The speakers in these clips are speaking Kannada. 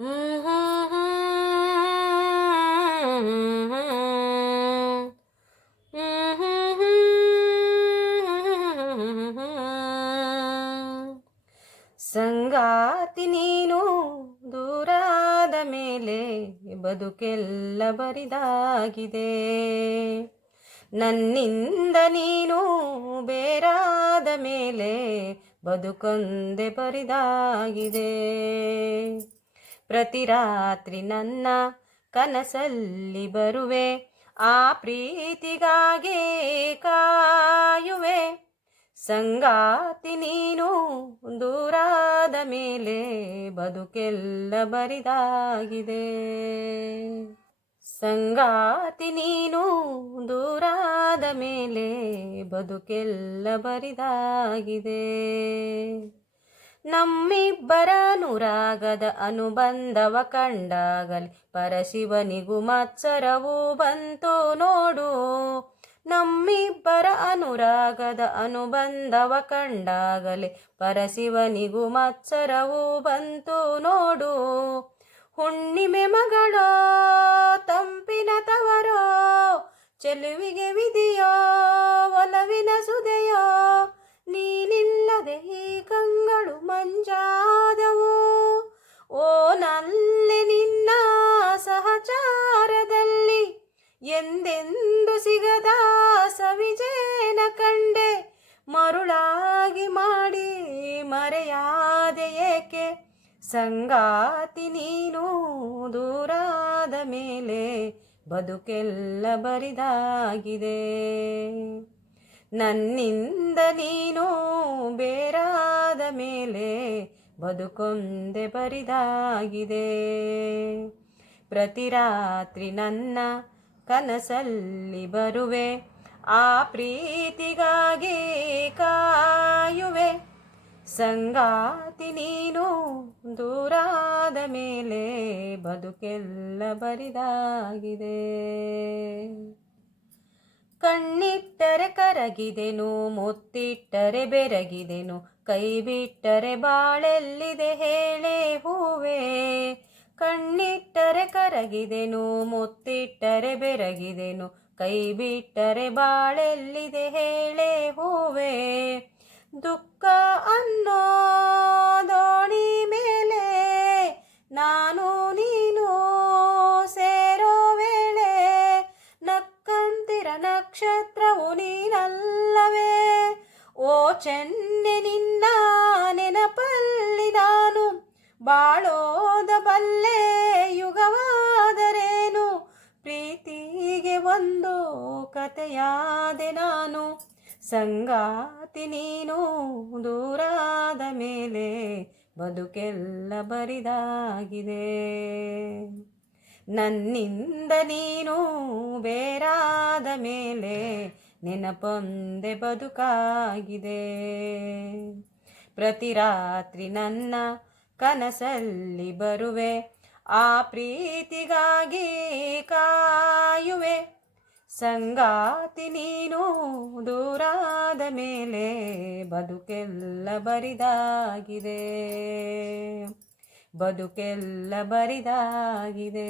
ಸಂಗಾತಿ ನೀನು ದೂರಾದ ಮೇಲೆ ಬದುಕೆಲ್ಲ ಬರಿದಾಗಿದೆ. ನನ್ನಿಂದ ನೀನು ಬೇರಾದ ಮೇಲೆ ಬದುಕೊಂದೆ ಬರಿದಾಗಿದೆ. ಪ್ರತಿ ರಾತ್ರಿ ನನ್ನ ಕನಸಲ್ಲಿ ಬರುವೆ, ಆ ಪ್ರೀತಿಗಾಗಿ ಕಾಯುವೆ. ಸಂಗಾತಿ ನೀನು ದೂರಾದ ಮೇಲೆ ಬದುಕೆಲ್ಲ ಬರಿದಾಗಿದೆ. ಸಂಗಾತಿ ನೀನು ದೂರಾದ ಮೇಲೆ ಬದುಕೆಲ್ಲ ಬರಿದಾಗಿದೆ. ನಮ್ಮಿಬ್ಬರ ಅನುರಾಗದ ಅನುಬಂಧವ ಕಂಡಾಗಲಿ, ಪರಶಿವನಿಗೂ ಮತ್ಸರವೂ ಬಂತು ನೋಡು. ನಮ್ಮಿಬ್ಬರ ಅನುರಾಗದ ಅನುಬಂಧವ ಕಂಡಾಗಲಿ, ಪರಶಿವನಿಗೂ ಮತ್ಸರವೂ ಬಂತು ನೋಡು. ಹುಣ್ಣಿಮೆ ಮಗಳೋ, ತಂಪಿನ ತವರೋ, ಚೆಲುವಿಗೆ ವಿಧಿಯೋ ಮಂಜಾದವು. ಓ ನಲ್ಲಿ ನಿನ್ನ ಸಹಚಾರದಲ್ಲಿ ಎಂದೆಂದು ಸಿಗದ ಸವಿಜೇನ ಕಂಡೆ. ಮರುಳಾಗಿ ಮಾಡಿ ಮರೆಯಾದೆ ಏಕೆ? ಸಂಗಾತಿ ನೀನು ದೂರಾದ ಮೇಲೆ ಬದುಕೆಲ್ಲ ಬರಿದಾಗಿದೆ. ನನ್ನಿಂದ ನೀನು ಬೇರಾದ ಮೇಲೆ ಬದುಕೊಂದೆ ಬರಿದಾಗಿದೆ. ಪ್ರತಿ ರಾತ್ರಿ ನನ್ನ ಕನಸಲ್ಲಿ ಬರುವೆ, ಆ ಪ್ರೀತಿಗಾಗಿ ಕಾಯುವೆ. ಸಂಗಾತಿ ನೀನು ದೂರಾದ ಮೇಲೆ ಬದುಕೆಲ್ಲ ಬರಿದಾಗಿದೆ. ಕಣ್ಣಿಟ್ಟರೆ ಕರಗಿದೆನು, ಮುತ್ತಿಟ್ಟರೆ ಬೆರಗಿದೆನು ಕೈ ಬಿಟ್ಟರೆ ಬಾಳೆಲ್ಲಿದೆ ಹೇಳೆ ಹೂವೇ. ಕಣ್ಣಿಟ್ಟರೆ ಕರಗಿದೆನು, ಮುತ್ತಿಟ್ಟರೆ ಬೆರಗಿದೆನು ಕೈ ಬಿಟ್ಟರೆ ಬಾಳೆಲ್ಲಿದೆ ಹೇಳೆ ಹೂವೇ. ದುಃಖ ಅನ್ನೋ ನಕ್ಷತ್ರವು ನೀನಲ್ಲವೇ? ಓ ಚೆನ್ನೆ ನಿನ್ನ ನೆನಪಲ್ಲಿ ನಾನು ಬಾಳೋದ ಬಲ್ಲೆ ಯುಗವಾದರೇನು? ಪ್ರೀತಿಗೆ ಒಂದು ಕತೆಯಾದೆ ನಾನು, ಸಂಗಾತಿ ನೀನು ದೂರಾದ ಮೇಲೆ ಬದುಕೆಲ್ಲ ಬರಿದಾಗಿದೆ. ನನ್ನಿಂದ ನೀನು ಬೇರಾದ ಮೇಲೆ ನೆನಪೊಂದೆ ಬದುಕಾಗಿದೆ. ಪ್ರತಿ ರಾತ್ರಿ ನನ್ನ ಕನಸಲ್ಲಿ ಬರುವೆ, ಆ ಪ್ರೀತಿಗಾಗಿ ಕಾಯುವೆ. ಸಂಗಾತಿ ನೀನು ದೂರಾದ ಮೇಲೆ ಬದುಕೆಲ್ಲ ಬರಿದಾಗಿದೆ. ಬದುಕೆಲ್ಲ ಬರಿದಾಗಿದೆ.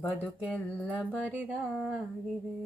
ಬದುಕೆಲ್ಲ ಬರಿದಾಗಿದೆ.